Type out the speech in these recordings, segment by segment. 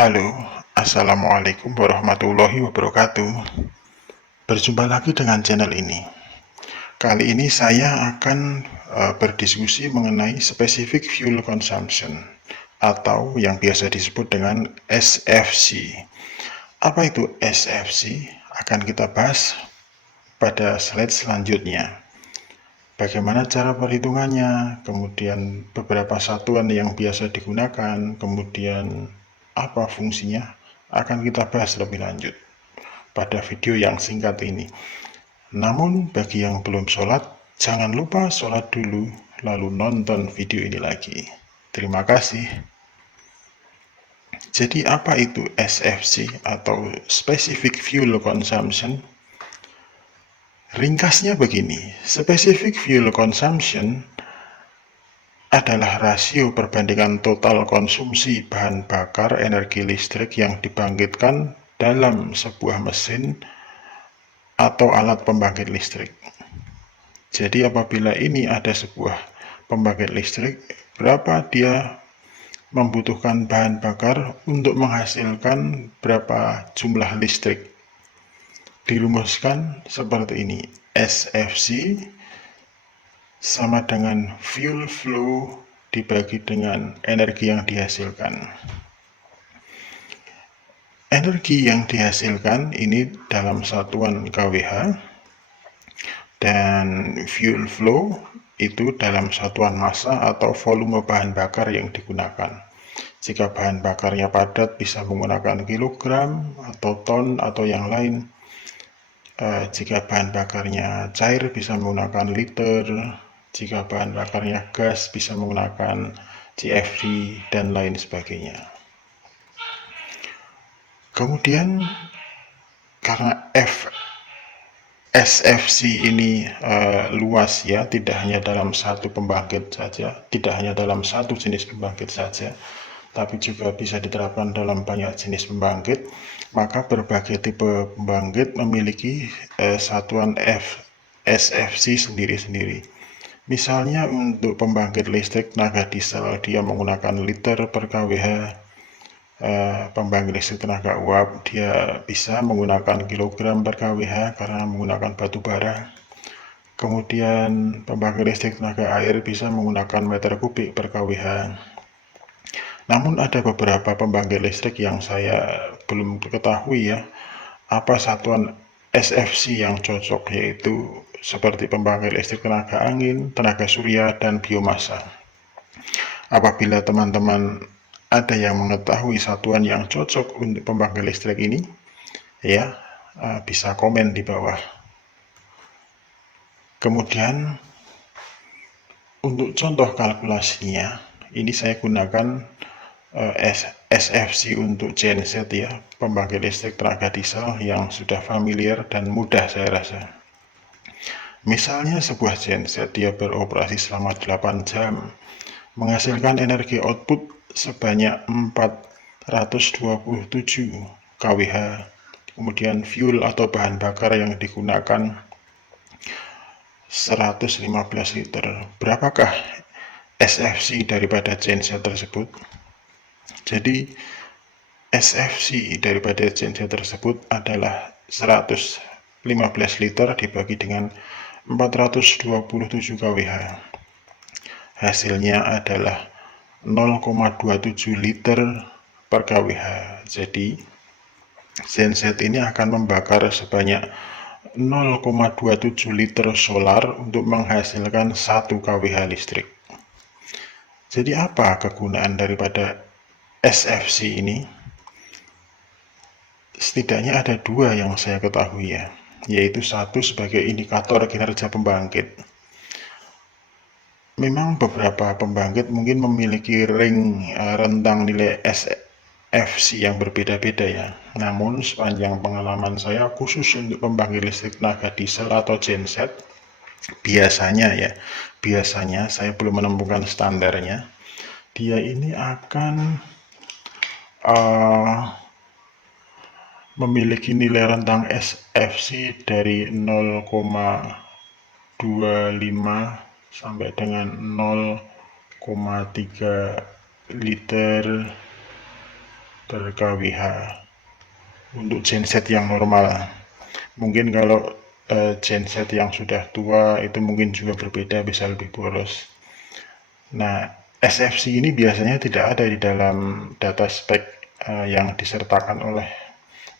Halo, Assalamualaikum warahmatullahi wabarakatuh. Berjumpa lagi dengan channel ini. Kali ini saya akan berdiskusi mengenai specific fuel consumption atau yang biasa disebut dengan SFC. Apa itu SFC? Akan kita bahas pada slide selanjutnya. Bagaimana cara perhitungannya, kemudian beberapa satuan yang biasa digunakan, kemudian apa fungsinya, akan kita bahas lebih lanjut pada video yang singkat ini. Namun bagi yang belum sholat, jangan lupa sholat dulu, lalu nonton video ini lagi. Terima kasih. Jadi apa itu SFC atau Specific Fuel Consumption? Ringkasnya begini, Specific Fuel Consumption adalah rasio perbandingan total konsumsi bahan bakar energi listrik yang dibangkitkan dalam sebuah mesin atau alat pembangkit listrik. Jadi apabila ini ada sebuah pembangkit listrik, berapa dia membutuhkan bahan bakar untuk menghasilkan berapa jumlah listrik. Dirumuskan seperti ini, SFC sama dengan fuel flow dibagi dengan energi yang dihasilkan. Energi yang dihasilkan ini dalam satuan kWh, dan fuel flow itu dalam satuan massa atau volume bahan bakar yang digunakan. Jika bahan bakarnya padat bisa menggunakan kilogram atau ton atau yang lain. Jika bahan bakarnya cair bisa menggunakan liter. Jika bahan bakarnya gas bisa menggunakan CFD dan lain sebagainya. Kemudian karena SFC ini luas ya, tidak hanya dalam satu pembangkit saja, tidak hanya dalam satu jenis pembangkit saja, tapi juga bisa diterapkan dalam banyak jenis pembangkit. Maka berbagai tipe pembangkit memiliki satuan SFC sendiri-sendiri. Misalnya untuk pembangkit listrik tenaga diesel dia menggunakan liter per kWh. Pembangkit listrik tenaga uap dia bisa menggunakan kilogram per kWh karena menggunakan batu bara. Kemudian pembangkit listrik tenaga air bisa menggunakan meter kubik per kWh. Namun ada beberapa pembangkit listrik yang saya belum ketahui ya, apa satuan SFC yang cocok, yaitu seperti pembangkit listrik tenaga angin, tenaga surya, dan biomasa. Apabila teman-teman ada yang mengetahui satuan yang cocok untuk pembangkit listrik ini, ya bisa komen di bawah. Kemudian untuk contoh kalkulasinya, ini saya gunakan SFC untuk genset ya, pembangkit listrik tenaga diesel yang sudah familiar dan mudah saya rasa. Misalnya sebuah genset dia beroperasi selama 8 jam, menghasilkan energi output sebanyak 427 kWh. Kemudian fuel atau bahan bakar yang digunakan 115 liter. Berapakah SFC daripada genset tersebut? Jadi SFC daripada genset tersebut adalah 115 liter dibagi dengan 427 kWh. Hasilnya adalah 0,27 liter per kWh. Jadi genset ini akan membakar sebanyak 0,27 liter solar untuk menghasilkan 1 kWh listrik. Jadi apa kegunaan daripada SFC ini? Setidaknya ada dua yang saya ketahui ya, yaitu satu sebagai indikator kinerja pembangkit. Memang beberapa pembangkit mungkin memiliki rentang nilai SFC yang berbeda-beda ya. Namun sepanjang pengalaman saya khusus untuk pembangkit listrik tenaga diesel atau genset, biasanya saya belum menemukan standarnya. Dia ini akan memiliki nilai rentang SFC dari 0,25 sampai dengan 0,3 liter per kWh untuk genset yang normal. Mungkin kalau genset yang sudah tua itu mungkin juga berbeda, bisa lebih boros. Nah, SFC ini biasanya tidak ada di dalam data spek yang disertakan oleh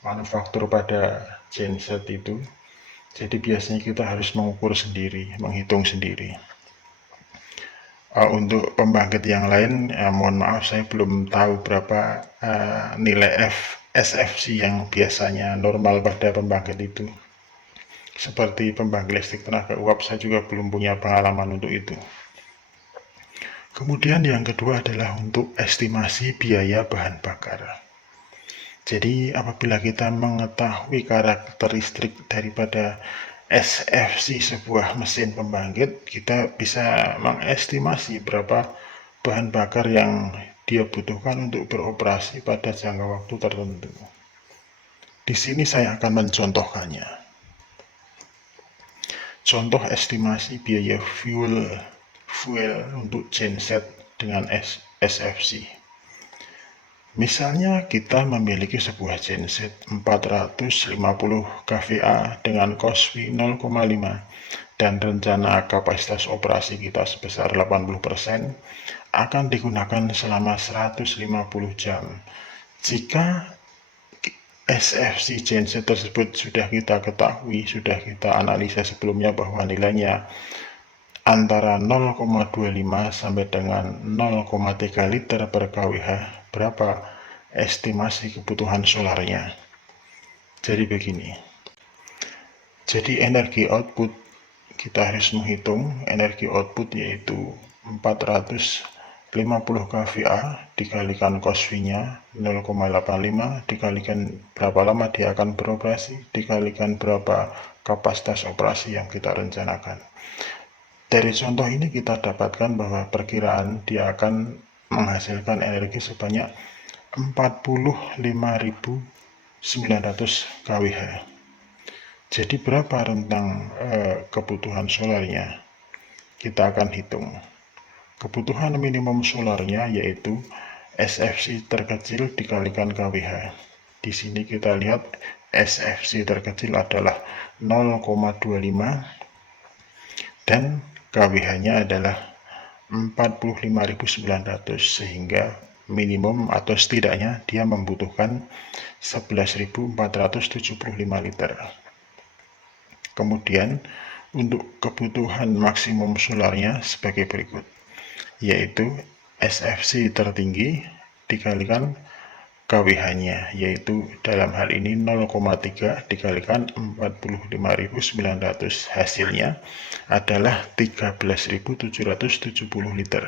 manufaktur pada genset itu. Jadi biasanya kita harus mengukur sendiri, menghitung sendiri. Untuk pembangkit yang lain, mohon maaf saya belum tahu berapa nilai SFC yang biasanya normal pada pembangkit itu. Seperti pembangkit listrik tenaga uap, saya juga belum punya pengalaman untuk itu. Kemudian yang kedua adalah untuk estimasi biaya bahan bakar. Jadi apabila kita mengetahui karakteristik daripada SFC sebuah mesin pembangkit, kita bisa mengestimasi berapa bahan bakar yang dia butuhkan untuk beroperasi pada jangka waktu tertentu. Di sini saya akan mencontohkannya. Contoh estimasi biaya fuel untuk genset dengan SFC. Misalnya kita memiliki sebuah genset 450 kVA dengan koswi 0,5 dan rencana kapasitas operasi kita sebesar 80% akan digunakan selama 150 jam. Jika SFC genset tersebut sudah kita ketahui, sudah kita analisa sebelumnya bahwa nilainya antara 0,25 sampai dengan 0,3 liter per kWh, berapa estimasi kebutuhan solarnya? Jadi begini, jadi energi output kita harus menghitung energi output yaitu 450 kVA dikalikan kosvinya 0,85 dikalikan berapa lama dia akan beroperasi dikalikan berapa kapasitas operasi yang kita rencanakan. Dari contoh ini kita dapatkan bahwa perkiraan dia akan menghasilkan energi sebanyak 45.900 kWh. Jadi berapa rentang kebutuhan solarnya? Kita akan hitung. Kebutuhan minimum solarnya yaitu SFC terkecil dikalikan kWh. Di sini kita lihat SFC terkecil adalah 0,25 dan kWh-nya adalah 45.900, sehingga minimum atau setidaknya dia membutuhkan 11.475 liter. Kemudian untuk kebutuhan maksimum solarnya sebagai berikut, yaitu SFC tertinggi dikalikan kWh-nya, yaitu dalam hal ini 0,3 dikalikan 45.900, hasilnya adalah 13.770 liter.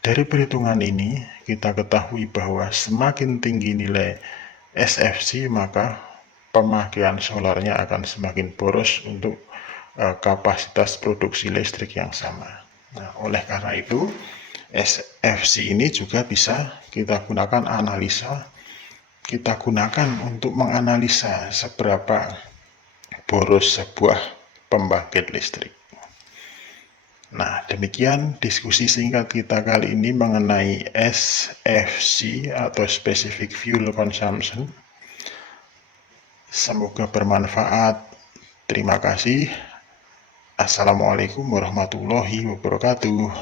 Dari perhitungan ini kita ketahui bahwa semakin tinggi nilai SFC maka pemakaian solarnya akan semakin boros untuk kapasitas produksi listrik yang sama. Nah, oleh karena itu SFC ini juga bisa kita gunakan untuk menganalisa seberapa boros sebuah pembangkit listrik. Nah, demikian diskusi singkat kita kali ini mengenai SFC atau Specific Fuel Consumption. Semoga bermanfaat. Terima kasih. Assalamualaikum warahmatullahi wabarakatuh.